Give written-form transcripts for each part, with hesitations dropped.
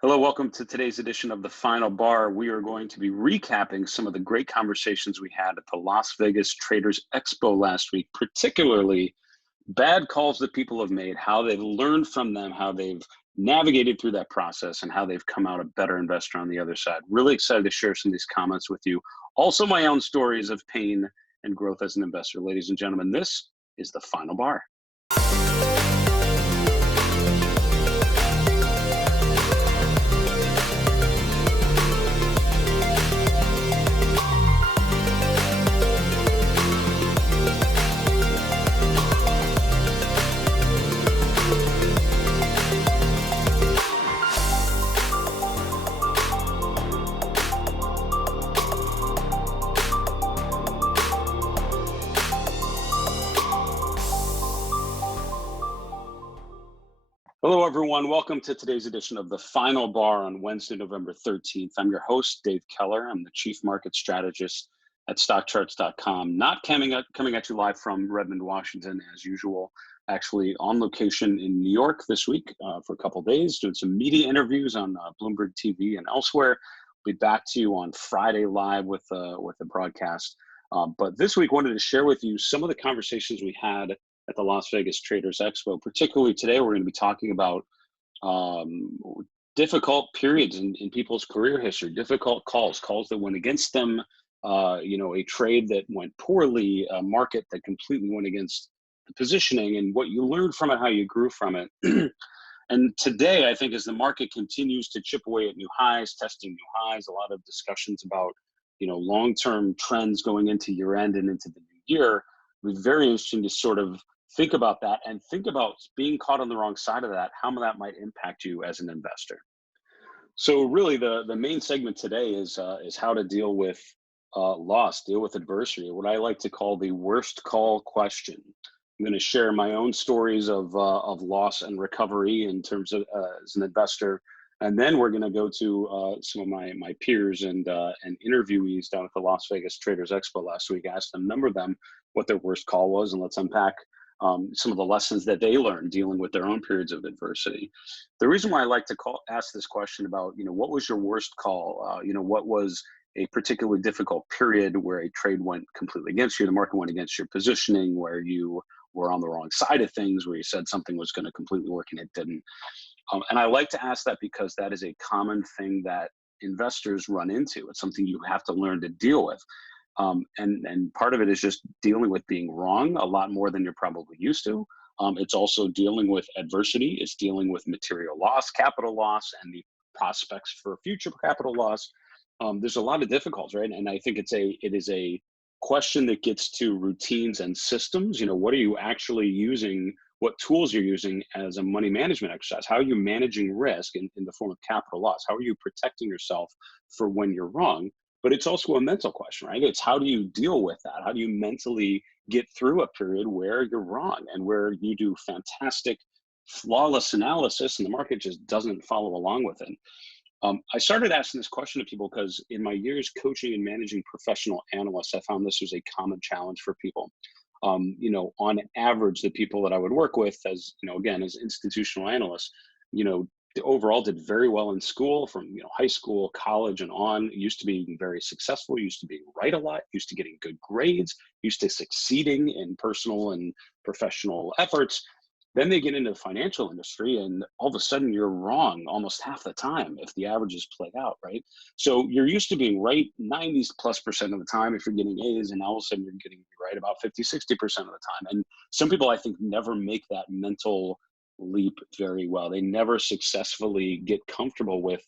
Hello, welcome to today's edition of The Final Bar. We are going to be recapping some of the great conversations we had at the Las Vegas Traders Expo last week, particularly bad calls that people have made, how they've learned from them, how they've navigated through that process, and how they've come out a better investor on the other side. Really excited to share some of these comments with you. Also, my own stories of pain and growth as an investor. Ladies and gentlemen, this is The Final Bar. Hello, everyone. Welcome to today's edition of The Final Bar on Wednesday, November 13th. I'm your host, Dave Keller. I'm the Chief Market Strategist at StockCharts.com. Not coming at you live from Redmond, Washington, as usual. Actually on location in New York this week for a couple of days, doing some media interviews on Bloomberg TV and elsewhere. We'll be back to you on Friday live with the broadcast. But this week, wanted to share with you some of the conversations we had at the Las Vegas Traders Expo. Particularly today, we're going to be talking about difficult periods in people's career history, difficult calls that went against them, a trade that went poorly, a market that completely went against the positioning, and what you learned from it, how you grew from it. And today, I think, as the market continues to chip away at new highs, testing new highs, a lot of discussions about, long-term trends going into year end and into the new year, it'll be very interesting to sort of think about that and think about being caught on the wrong side of that, how that might impact you as an investor. So really the main segment today is how to deal with loss, deal with adversity, what I like to call the worst call question. I'm going to share my own stories of loss and recovery in terms of as an investor. And then we're going to go to some of my peers and interviewees down at the Las Vegas Traders Expo last week. I asked a number of them what their worst call was, and let's unpack some of the lessons that they learned dealing with their own periods of adversity. The reason why I like to ask this question about, what was your worst call? What was a particularly difficult period where a trade went completely against you, the market went against your positioning, where you were on the wrong side of things, where you said something was going to completely work and it didn't. And I like to ask that because that is a common thing that investors run into. It's something you have to learn to deal with. And part of it is just dealing with being wrong a lot more than you're probably used to. It's also dealing with adversity. It's dealing with material loss, capital loss, and the prospects for future capital loss. There's a lot of difficulties, right? And I think it is a question that gets to routines and systems. What are you actually using? What tools you're using as a money management exercise? How are you managing risk in the form of capital loss? How are you protecting yourself for when you're wrong? But it's also a mental question, right? It's how do you deal with that? How do you mentally get through a period where you're wrong and where you do fantastic, flawless analysis and the market just doesn't follow along with it? I started asking this question to people because in my years coaching and managing professional analysts, I found this was a common challenge for people. On average, the people that I would work with as institutional analysts, overall did very well in school from high school, college, and on. Used to being very successful, used to being right a lot, used to getting good grades, used to succeeding in personal and professional efforts. Then they get into the financial industry and all of a sudden you're wrong almost half the time if the averages play out, right? So you're used to being right 90+% of the time if you're getting A's, and all of a sudden you're getting right about 50-60% of the time. And some people I think never make that mental leap very well. They never successfully get comfortable with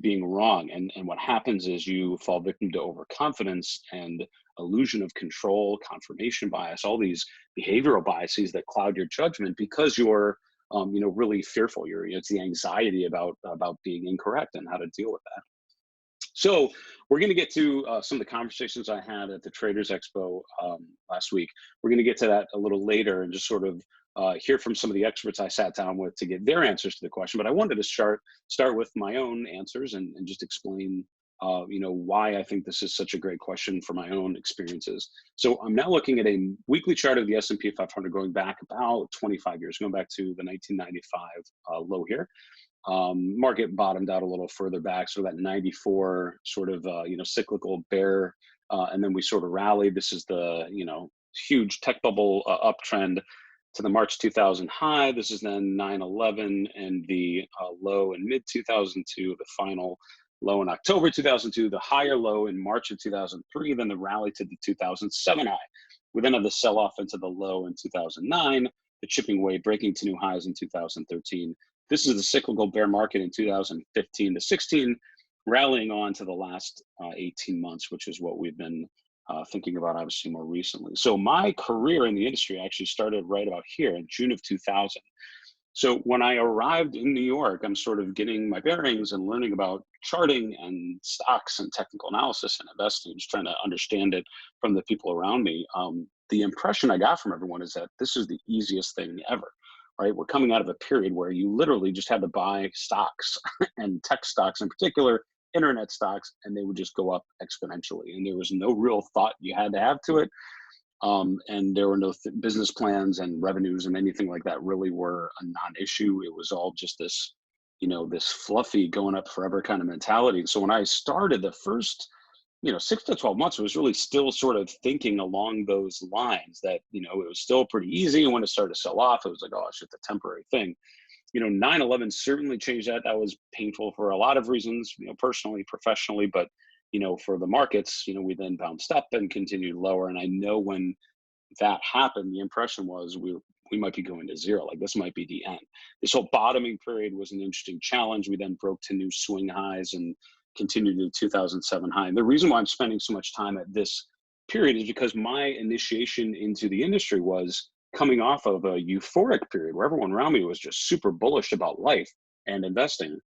being wrong. And what happens is you fall victim to overconfidence and illusion of control, confirmation bias, all these behavioral biases that cloud your judgment because you're really fearful. It's the anxiety about being incorrect and how to deal with that. So we're going to get to some of the conversations I had at the Traders Expo last week. We're going to get to that a little later and just sort of hear from some of the experts I sat down with to get their answers to the question. But I wanted to start with my own answers and just explain why I think this is such a great question for my own experiences. So I'm now looking at a weekly chart of the S&P 500 going back about 25 years, going back to the 1995 low here. Market bottomed out a little further back, so that 94 sort of cyclical bear, and then we sort of rallied. This is the huge tech bubble uptrend to the March 2000 high. This is then 9/11 and the low in mid 2002, the final low in October 2002, the higher low in March of 2003, then the rally to the 2007 high. We then have the sell off into the low in 2009, the chipping away, breaking to new highs in 2013. This is the cyclical bear market in 2015 to 16, rallying on to the last 18 months, which is what we've been thinking about obviously more recently. So my career in the industry actually started right about here in June of 2000. So when I arrived in New York, I'm sort of getting my bearings and learning about charting and stocks and technical analysis and investing, just trying to understand it from the people around me. The impression I got from everyone is that this is the easiest thing ever, right? We're coming out of a period where you literally just had to buy stocks and tech stocks in particular, internet stocks, and they would just go up exponentially. And there was no real thought you had to have to it. And there were no business plans and revenues and anything like that really were a non-issue. It was all just this, this fluffy going up forever kind of mentality. So when I started the first, 6 to 12 months, it was really still sort of thinking along those lines that, it was still pretty easy. And when it started to sell off, it was like, oh, it's just a temporary thing. 9/11 certainly changed that. That was painful for a lot of reasons, personally, professionally, but for the markets, we then bounced up and continued lower. And I know when that happened, the impression was we might be going to zero. Like this might be the end. This whole bottoming period was an interesting challenge. We then broke to new swing highs and continued to 2007 high. And the reason why I'm spending so much time at this period is because my initiation into the industry was coming off of a euphoric period where everyone around me was just super bullish about life and investing.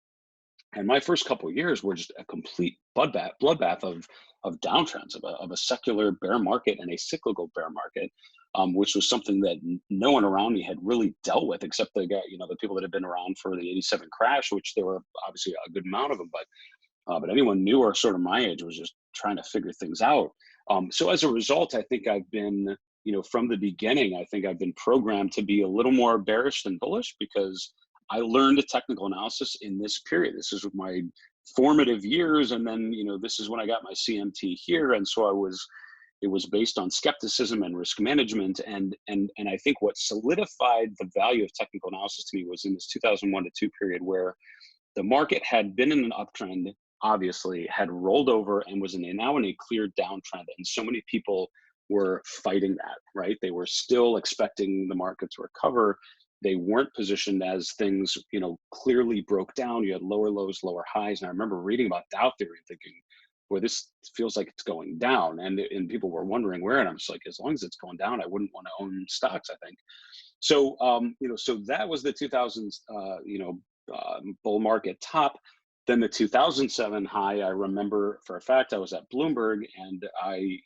And my first couple of years were just a complete bloodbath of downtrends, of a secular bear market and a cyclical bear market, which was something that no one around me had really dealt with, except the people that had been around for the '87 crash, which there were obviously a good amount of them, but anyone new or sort of my age was just trying to figure things out. So as a result, I think I've been, from the beginning, I think I've been programmed to be a little more bearish than bullish because I learned technical analysis in this period. This is my formative years. And then, this is when I got my CMT here. And so it was based on skepticism and risk management. And I think what solidified the value of technical analysis to me was in this 2001 to 2 period where the market had been in an uptrend, obviously had rolled over and was now in a clear downtrend. And so many people were fighting that, right? They were still expecting the market to recover. They weren't positioned as things, clearly broke down. You had lower lows, lower highs. And I remember reading about Dow theory and thinking, boy, this feels like it's going down. And people were wondering where, and I'm just like, as long as it's going down, I wouldn't want to own stocks, I think. So, so that was the 2000s, bull market top. Then the 2007 high, I remember for a fact, I was at Bloomberg and I,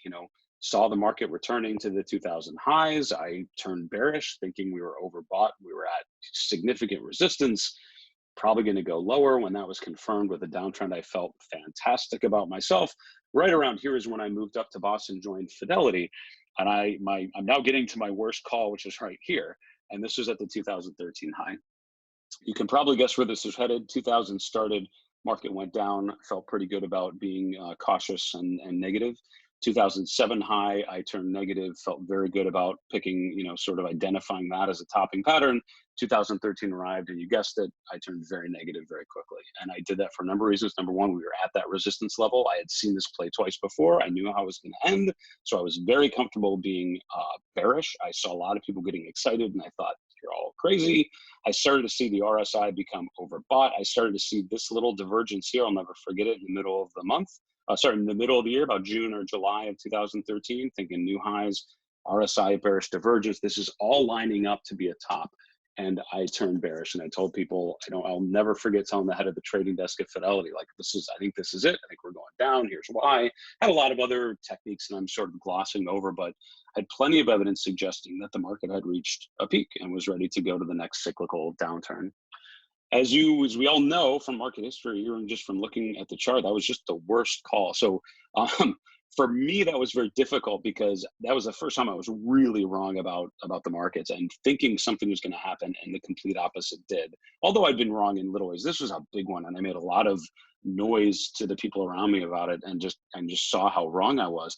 saw the market returning to the 2000 highs. I turned bearish thinking we were overbought. We were at significant resistance, probably going to go lower. When that was confirmed with a downtrend, I felt fantastic about myself. Right around here is when I moved up to Boston, joined Fidelity. And I'm now getting to my worst call, which is right here. And this was at the 2013 high. You can probably guess where this is headed. 2000 started, market went down, felt pretty good about being cautious and negative. 2007 high, I turned negative, felt very good about picking, sort of identifying that as a topping pattern. 2013 arrived and you guessed it, I turned very negative very quickly. And I did that for a number of reasons. Number one, we were at that resistance level. I had seen this play twice before. I knew how it was going to end. So I was very comfortable being bearish. I saw a lot of people getting excited and I thought, you're all crazy. I started to see the RSI become overbought. I started to see this little divergence here. I'll never forget it in the middle of the month. In the middle of the year, about June or July of 2013, thinking new highs, RSI bearish divergence. This is all lining up to be a top. And I turned bearish and I told people, I'll never forget telling the head of the trading desk at Fidelity, like, I think this is it. I think we're going down. Here's why. I had a lot of other techniques and I'm sort of glossing over, but I had plenty of evidence suggesting that the market had reached a peak and was ready to go to the next cyclical downturn. As we all know from market history, even just from looking at the chart, that was just the worst call. So for me, that was very difficult because that was the first time I was really wrong about the markets and thinking something was going to happen, and the complete opposite did. Although I'd been wrong in little ways, this was a big one, and I made a lot of noise to the people around me about it, and just saw how wrong I was.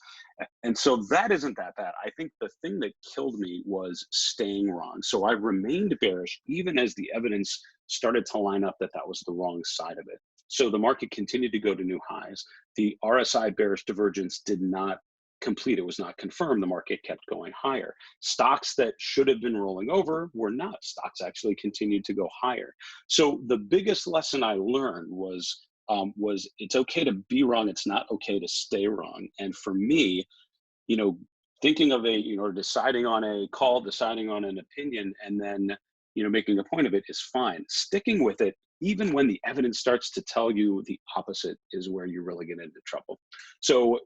And so that isn't that bad. I think the thing that killed me was staying wrong. So I remained bearish even as the evidence started to line up that that was the wrong side of it. So the market continued to go to new highs. The RSI bearish divergence did not complete. It was not confirmed. The market kept going higher. Stocks that should have been rolling over were not. Stocks actually continued to go higher. So the biggest lesson I learned was it's okay to be wrong. It's not okay to stay wrong. And for me, thinking of deciding on a call, deciding on an opinion, and then, making a point of it is fine. Sticking with it, even when the evidence starts to tell you the opposite, is where you really get into trouble. So,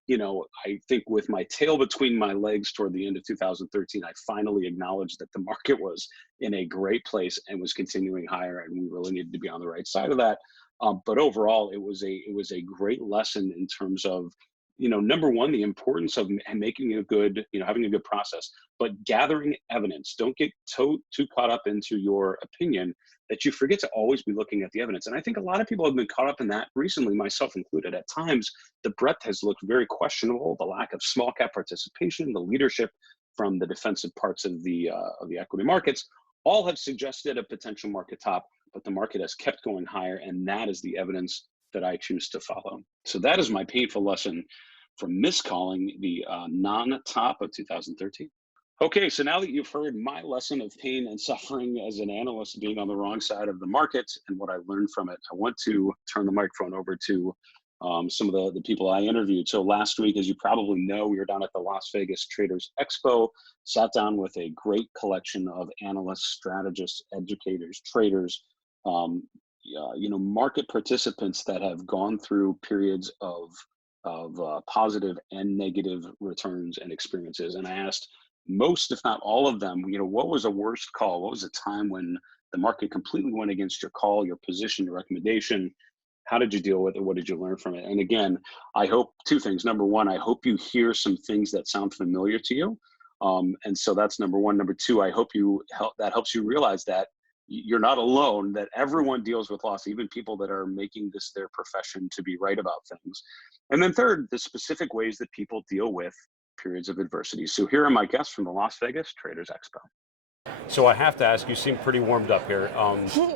I think with my tail between my legs toward the end of 2013, I finally acknowledged that the market was in a great place and was continuing higher, and we really needed to be on the right side of that. But overall, it was a great lesson in terms of, number one, the importance of making a good, having a good process, but gathering evidence. Don't get too caught up into your opinion that you forget to always be looking at the evidence. And I think a lot of people have been caught up in that recently, myself included. At times, the breadth has looked very questionable, the lack of small cap participation, the leadership from the defensive parts of the equity markets, all have suggested a potential market top, but the market has kept going higher, and that is the evidence that I choose to follow. So that is my painful lesson from miscalling the non-top of 2013. Okay, so now that you've heard my lesson of pain and suffering as an analyst being on the wrong side of the market and what I learned from it, I want to turn the microphone over to some of the people I interviewed. So last week, as you probably know, we were down at the Las Vegas Traders Expo, sat down with a great collection of analysts, strategists, educators, traders, market participants that have gone through periods of positive and negative returns and experiences. And I asked most, if not all of them, what was the worst call? What was a time when the market completely went against your call, your position, your recommendation? How did you deal with it? What did you learn from it? And again, I hope two things. Number one, I hope you hear some things that sound familiar to you. And so that's number one. Number two, I hope that helps you realize that you're not alone, that everyone deals with loss, even people that are making this their profession to be right about things. And then third, the specific ways that people deal with periods of adversity. So here are my guests from the Las Vegas Traders Expo. So I have to ask, you seem pretty warmed up here.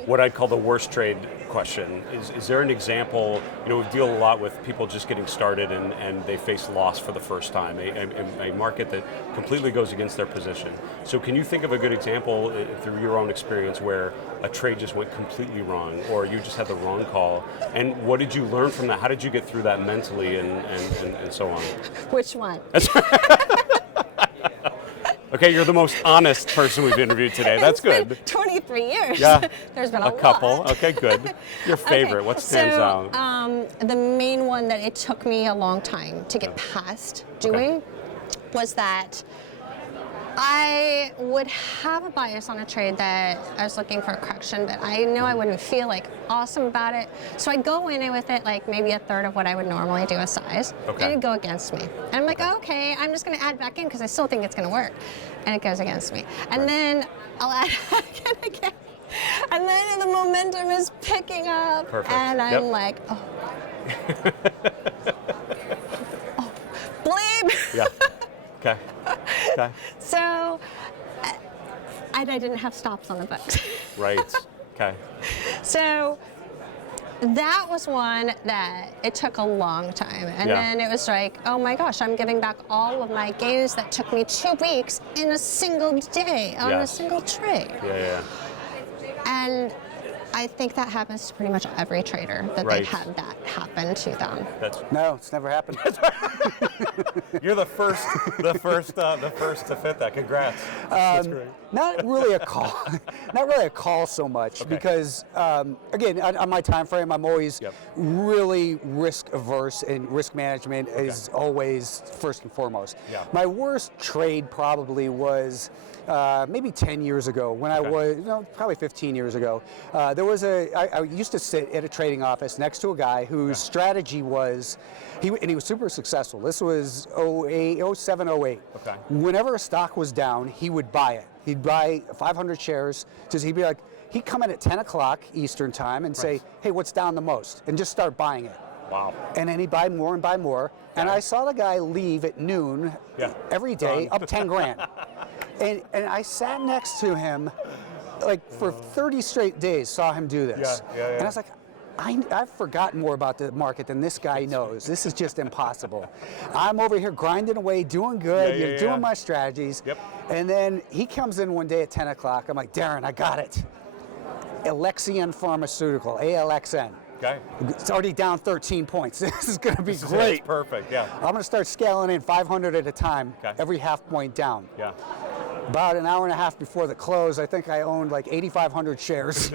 What I'd call the worst trade question. Is there an example, we deal a lot with people just getting started and they face loss for the first time, a market that completely goes against their position. So can you think of a good example through your own experience where a trade just went completely wrong or you just had the wrong call? And what did you learn from that? How did you get through that mentally and so on? Which one? Okay, you're the most honest person we've interviewed today. That's good. Been 23 years. Yeah. There's been a couple. lot. Okay, good. Your favorite, what stands out? The main one that it took me a long time to get past doing was that I would have a bias on a trade that I was looking for a correction, but I know I wouldn't feel awesome about it. So I'd go in with it maybe a third of what I would normally do a size, and it'd go against me. And I'm like, okay, I'm just going to add back in because I still think it's going to work. And it goes against me. And then I'll add back in again. And then the momentum is picking up. Perfect. And I'm like, oh, bleep. Yeah. Okay. Okay. So, and I didn't have stops on the books. Right. Okay. So that was one that it took a long time. And then it was like, oh my gosh, I'm giving back all of my gains that took me 2 weeks in a single day on a single trade. Yeah. And I think that happens to pretty much every trader that they've had that happen to them. No, it's never happened. You're the first to fit that. Congrats. That's great. Not really a call. Not really a call so much because again, on my time frame, I'm always really risk averse, and risk management is always first and foremost. Yeah. My worst trade probably was maybe 10 years ago when I was, probably 15 years ago. There I used to sit at a trading office next to a guy whose strategy was, he was super successful. This was 07, 08. Okay. Whenever a stock was down, he would buy it. He'd buy 500 shares. He'd be like, he'd come in at 10 o'clock Eastern time and say, hey, what's down the most? And just start buying it. Wow. And then he'd buy more and buy more. Yeah. And I saw the guy leave at noon every day, up 10 grand. And I sat next to him like for 30 straight days, saw him do this. And I was like, I've forgotten more about the market than this guy knows. This is just impossible. I'm over here grinding away, doing good, doing my strategies. Yep. And then he comes in one day at 10 o'clock. I'm like, Darren, I got it. Alexion Pharmaceutical, ALXN. Okay. It's already down 13 points. This is going to be great. Perfect, yeah. I'm going to start scaling in 500 at a time, every half point down. Yeah. About an hour and a half before the close, I think I owned like 8,500 shares.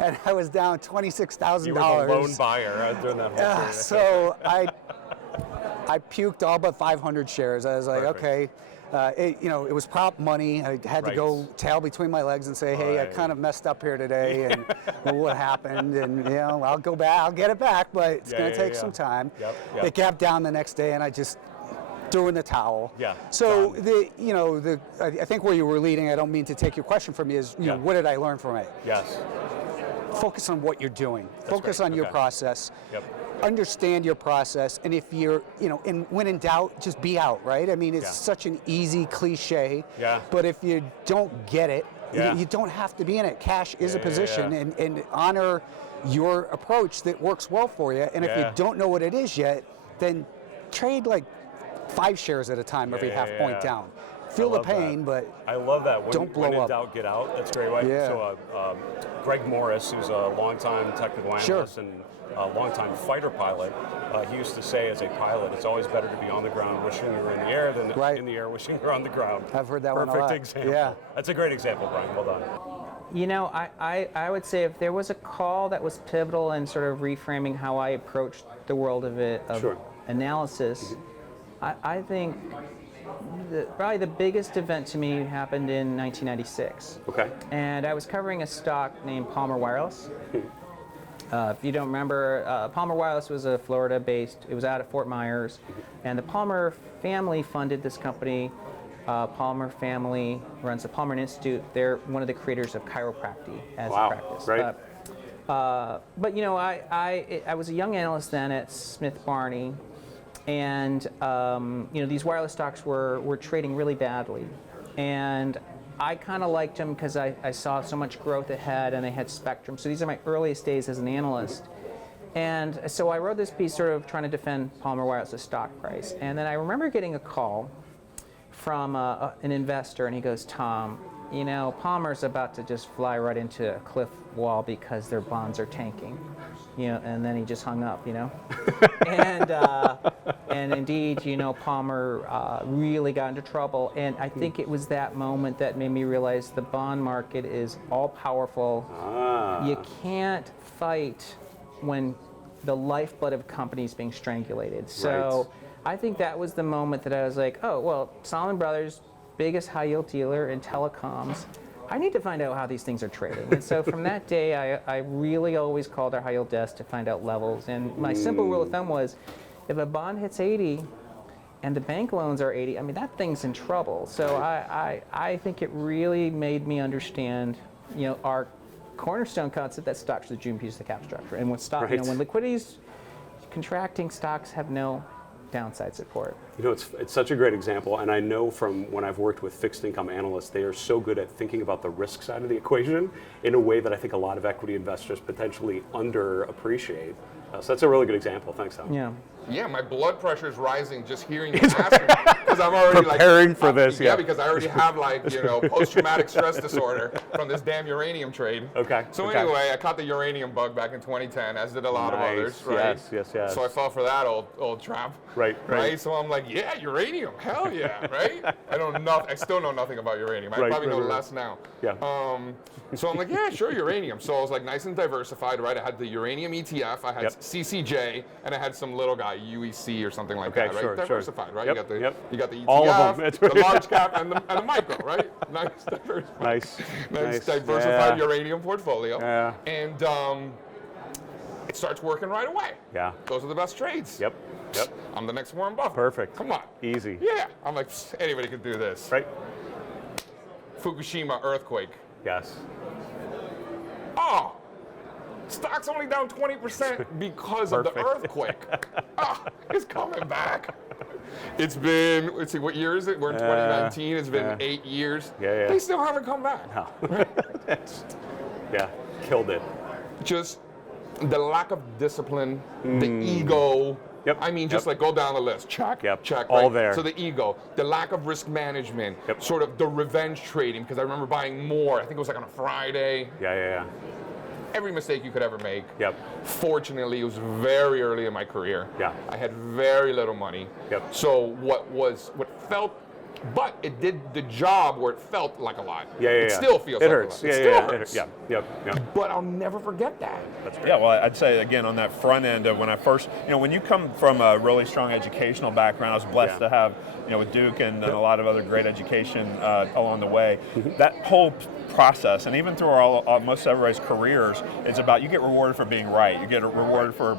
And I was down $26,000. You were the lone buyer during that whole period. So I puked all but 500 shares. I was like, okay. It was prop money. I had to go tail between my legs and say, hey, I kind of messed up here today, and what happened, and I'll go back, I'll get it back, but it's going to take some time. It gapped down the next day, and I just threw in the towel. Yeah. So I think where you were leading, I don't mean to take your question from you, is what did I learn from it? Yes. Focus on what you're doing. Focus on your process. Yep. Understand your process, and if you're, when in doubt, just be out, right? I mean, it's such an easy cliche, but if you don't get it, you don't have to be in it. Cash is a position, and honor your approach that works well for you, and if you don't know what it is yet, then trade like 5 shares at a time every half point down. Feel the pain, but I love that. Don't blow up. When in doubt, get out. That's great, right? Yeah. So Greg Morris, who's a longtime technical analyst and a longtime fighter pilot, he used to say as a pilot, it's always better to be on the ground wishing you were in the air than in the air wishing you were on the ground. I've heard that one a lot. Perfect example. Yeah. That's a great example, Brian. Well done. I would say if there was a call that was pivotal in sort of reframing how I approached the world of analysis, I think probably the biggest event to me happened in 1996. Okay. And I was covering a stock named Palmer Wireless. If you don't remember, Palmer Wireless was a Florida-based, it was out of Fort Myers, and the Palmer family funded this company. Palmer family runs the Palmer Institute. They're one of the creators of chiropractic as a practice. Right. But I was a young analyst then at Smith Barney, and these wireless stocks were trading really badly, and I kind of liked them because I saw so much growth ahead, and they had spectrum. So these are my earliest days as an analyst, and so I wrote this piece sort of trying to defend Palmer Wireless's stock price. And then I remember getting a call from an investor, and he goes, Tom, Palmer's about to just fly right into a cliff wall because their bonds are tanking. And then he just hung up, and indeed, Palmer really got into trouble. And I think it was that moment that made me realize the bond market is all powerful. You can't fight when the lifeblood of a company is being strangulated. So I think that was the moment that I was like, oh, well, Salomon Brothers, biggest high yield dealer in telecoms. I need to find out how these things are trading. And so from that day, I really always called our high yield desk to find out levels. And my simple rule of thumb was, if a bond hits 80 and the bank loans are 80, I mean, that thing's in trouble. So I think it really made me understand, our cornerstone concept that stocks are the June piece of the cap structure. And when liquidity's contracting, stocks have no downside support. It's such a great example, and I know from when I've worked with fixed income analysts, they are so good at thinking about the risk side of the equation in a way that I think a lot of equity investors potentially underappreciate. So that's a really good example. Thanks, Tom. Yeah, my blood pressure is rising just hearing you ask me, because I'm already preparing for this. Yeah, because I already have post-traumatic stress disorder from this damn uranium trade. Okay. So anyway, I caught the uranium bug back in 2010, as did a lot of others, right? Yes. So I fell for that old trap. Right. So I'm like, yeah, uranium, hell yeah, right? I still know nothing about uranium. I probably know less now. Yeah. So I'm like, yeah, sure, uranium. So I was like nice and diversified, right? I had the uranium ETF, I had CCJ, and I had some little guys UEC or something like Okay, that, right? sure, Diversified, right? Yep, You got the yep. you got the ETF, All of them. the large cap, and the micro, right? Nice diversified. Nice. Diversified uranium portfolio. Yeah. And it starts working right away. Yeah. Those are the best trades. Yep. I'm the next Warren Buffett. Perfect. Come on. Easy. Yeah. I'm like, anybody can do this. Right? Fukushima earthquake. Yes. Oh, stock's only down 20% because of the earthquake. It's coming back. It's been, let's see, what year is it? We're in 2019. It's been 8 years. Yeah. They still haven't come back. No. Yeah, killed it. Just the lack of discipline, the ego. Yep. I mean, just like go down the list. Check. All right? there. So the ego, the lack of risk management, Yep. sort of the revenge trading, because I remember buying more. I think it was like on a Friday. Yeah. Every mistake you could ever make. Yep. Fortunately, it was very early in my career. Yeah. I had very little money. Yep. So what felt, but it did the job where it felt like a lot. Yeah. It still feels it like hurts. a lot. Yeah, It still yeah. hurts. Yep. But I'll never forget that. That's great. Yeah, well, I'd say again on that front end of when I first, when you come from a really strong educational background, I was blessed to have, with Duke and a lot of other great education along the way. That whole process, and even through most everybody's careers, it's about you get rewarded for being right. You get rewarded for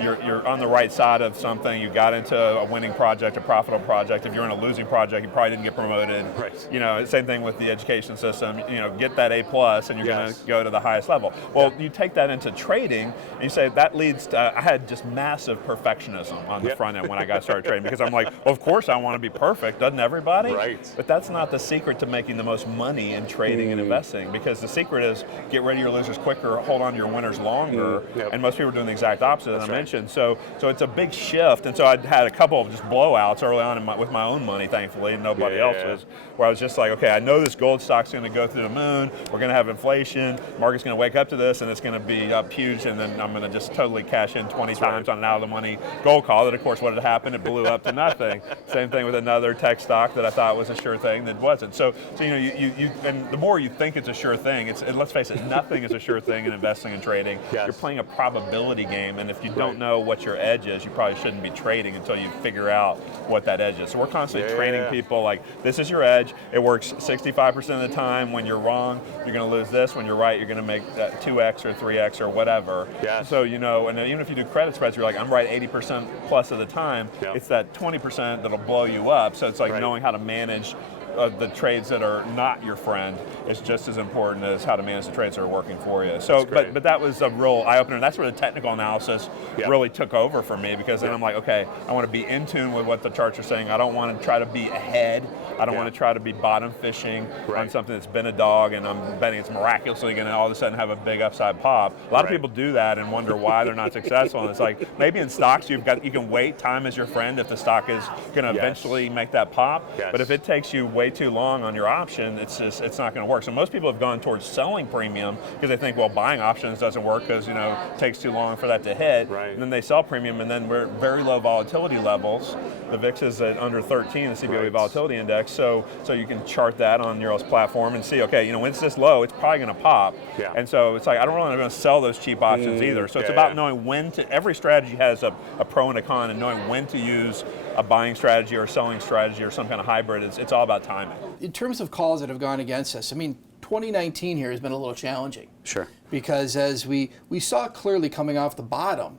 you're on the right side of something. You got into a winning project, a profitable project. If you're in a losing project, you probably didn't get promoted. Right. Same thing with the education system. Get that A+, and you're going to go to the highest level. Well, you take that into trading, and you say that leads to. I had just massive perfectionism on the front end when I got started trading, because I'm like, well, of course I want to be perfect, doesn't everybody? Right. But that's not the secret to making the most money in trading and investing, because the secret is get rid of your losers quicker, hold on to your winners longer, and most people are doing the exact opposite, as I mentioned. So it's a big shift, and so I'd had a couple of just blowouts early on with my own money, thankfully, and nobody else's, where I was just like, okay, I know this gold stock's going to go through the moon, we're going to have inflation, market's going to wake up to this, and it's going to be up huge, and then I'm going to just totally cash in 20 times on an out-of-the-money gold call. That, of course, what had happened, it blew up to nothing. Same thing with another tech stock that I thought was a sure thing that wasn't. So you and the more you think it's a sure thing, let's face it, nothing is a sure thing in investing and trading. You're playing a probability game, and if you don't know what your edge is, you probably shouldn't be trading until you figure out what that edge is. So we're constantly training people like, this is your edge. It works 65% of the time. When you're wrong, you're going to lose this. When you're right, you're going to make that 2x or 3x or whatever. So and even if you do credit spreads, you're like, I'm right 80% plus of the time. It's that 20% that'll blow you up. So it's like knowing how to manage the trades that are not your friend is just as important as how to manage the trades that are working for you. So, but that was a real eye-opener. That's where the technical analysis really took over for me, because then I'm like, okay, I want to be in tune with what the charts are saying. I don't want to try to be ahead. I don't want to try to be bottom fishing on something that's been a dog and I'm betting it's miraculously going to all of a sudden have a big upside pop. A lot of people do that and wonder why they're not successful. And it's like, maybe in stocks you can wait. Time is your friend if the stock is going to eventually make that pop. But if it takes you way too long on your option, it's not going to work. So most people have gone towards selling premium because they think, well, buying options doesn't work because it takes too long for that to hit. And then they sell premium, and then we're at very low volatility levels. The VIX is at under 13, the CBOE volatility index. So you can chart that on your platform and see, okay, when it's this low, it's probably going to pop. And so it's like, I don't really want to sell those cheap options either. So it's about knowing when to. Every strategy has a pro and a con, and knowing when to use a buying strategy or a selling strategy or some kind of hybrid. It's all about timing. In terms of calls that have gone against us, 2019 here has been a little challenging. Sure. Because as we saw clearly coming off the bottom,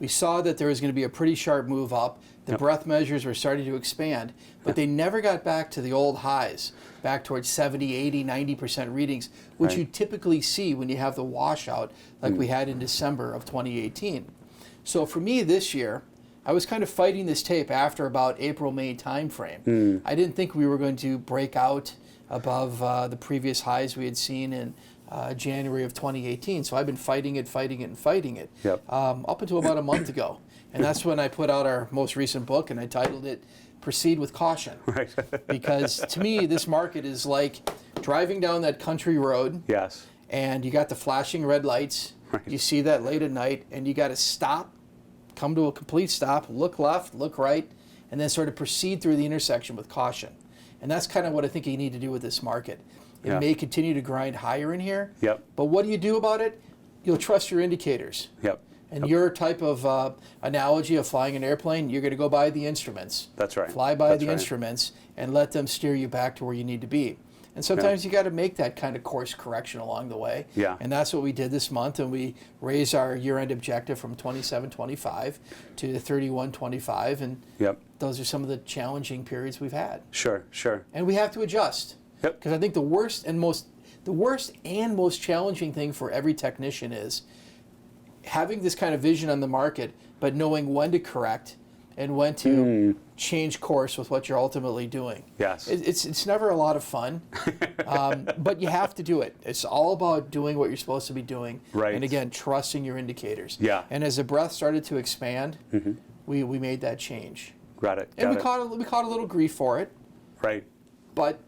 we saw that there was going to be a pretty sharp move up. The breadth measures were starting to expand, but they never got back to the old highs, back towards 70, 80, 90% readings, which you typically see when you have the washout like we had in December of 2018. So for me this year, I was kind of fighting this tape after about April, May timeframe. I didn't think we were going to break out above the previous highs we had seen in January of 2018. So I've been fighting it up until about a month ago. And that's when I put out our most recent book, and I titled it Proceed with Caution. Because to me, this market is like driving down that country road. And you got the flashing red lights. You see that late at night, and you got to stop, come to a complete stop, look left, look right, and then sort of proceed through the intersection with caution. And that's kind of what I think you need to do with this market. It may continue to grind higher in here, but what do you do about it? You'll trust your indicators. And your type of analogy of flying an airplane, you're going to go by the instruments. That's right. Fly by the instruments and let them steer you back to where you need to be. And sometimes you got to make that kind of course correction along the way. Yeah. And that's what we did this month. And we raised our year-end objective from 27.25 to 31.25. And those are some of the challenging periods we've had. Sure. And we have to adjust. Yep. Because I think the worst and most challenging thing for every technician is having this kind of vision on the market, but knowing when to correct and when to change course with what you're ultimately doing. Yes. It's never a lot of fun, but you have to do it. It's all about doing what you're supposed to be doing. Right. And again, trusting your indicators. Yeah. And as the breadth started to expand, we made that change. Got it. And we caught a little grief for it. Right. But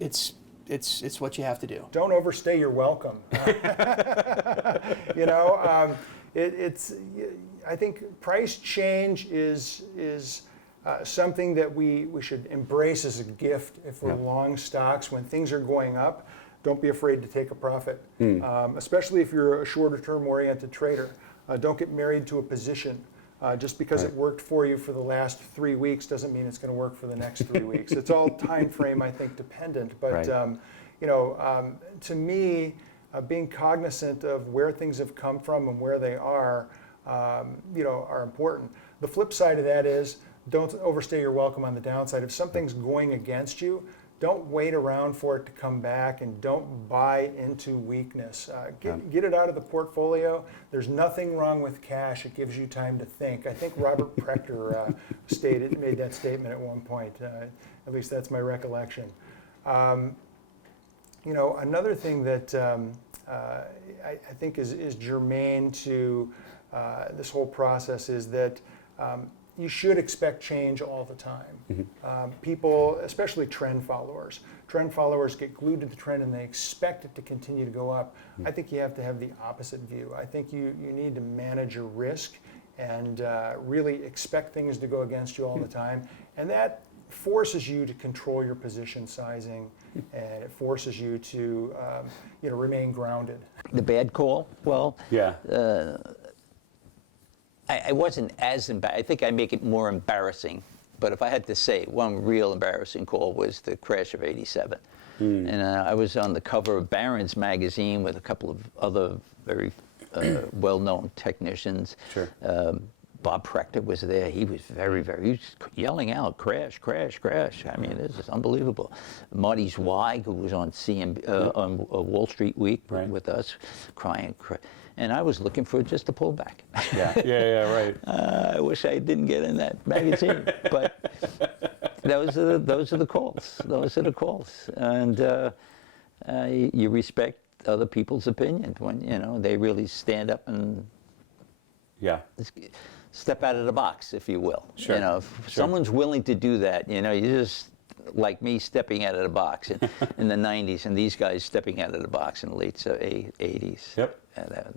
it's what you have to do. Don't overstay your welcome. You know, I think price change is something that we should embrace as a gift if we're long stocks. When things are going up, don't be afraid to take a profit, especially if you're a shorter term oriented trader. Don't get married to a position. Just because it worked for you for the last 3 weeks doesn't mean it's going to work for the next 3 weeks. It's all time frame, I think, dependent. But you know, to me, being cognizant of where things have come from and where they are, you know, are important. The flip side of that is don't overstay your welcome on the downside. If something's going against you, don't wait around for it to come back, and don't buy into weakness. Get it out of the portfolio. There's nothing wrong with cash. It gives you time to think. I think Robert Prechter made that statement at one point. At least that's my recollection. You know, another thing that I think is germane to this whole process is that you should expect change all the time. People, especially trend followers get glued to the trend and they expect it to continue to go up. I think you have to have the opposite view. I think you need to manage your risk and really expect things to go against you all the time. And that forces you to control your position sizing, and it forces you to you know, remain grounded. The bad call? Well, Yeah. I wasn't as embarrassed. I think I make it more embarrassing. But if I had to say, one real embarrassing call was the crash of '87. And I was on the cover of Barron's magazine with a couple of other very well-known technicians. Sure. Bob Prechter was there. He was he was yelling out, crash, crash, crash. I mean, this is unbelievable. Marty Zweig, who was on on Wall Street Week with us, crying. And I was looking for just a pullback. Yeah, right. I wish I didn't get in that magazine, but those are the calls. Those are the calls, and you respect other people's opinion when you know they really stand up and step out of the box, if you will. Sure. You know, if someone's willing to do that, you know, you just like me stepping out of the box in the 90s, and these guys stepping out of the box in the late 80s. Yep.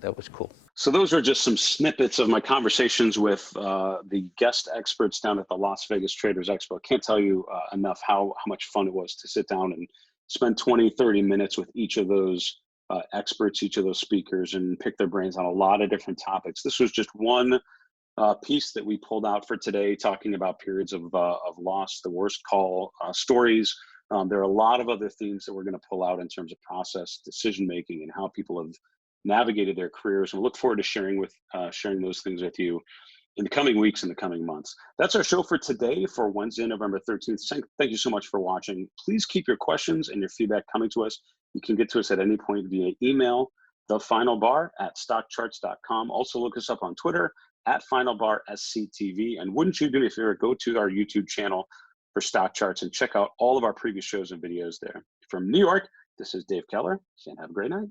That was cool. So those are just some snippets of my conversations with the guest experts down at the Las Vegas Traders Expo. I can't tell you enough how much fun it was to sit down and spend 20, 30 minutes with each of those experts, each of those speakers, and pick their brains on a lot of different topics. This was just one piece that we pulled out for today, talking about periods of loss, the worst call stories. There are a lot of other themes that we're going to pull out in terms of process, decision making, and how people have navigated their careers. And we look forward to sharing those things with you in the coming weeks and the coming months. That's our show for today, for Wednesday, November 13th. Thank you so much for watching. Please keep your questions and your feedback coming to us. You can get to us at any point via email, thefinalbar@stockcharts.com. Also look us up on Twitter @FinalBarSCTV. And wouldn't you do me a favor, go to our YouTube channel for Stock Charts and check out all of our previous shows and videos there. From New York, this is Dave Keller, saying have a great night.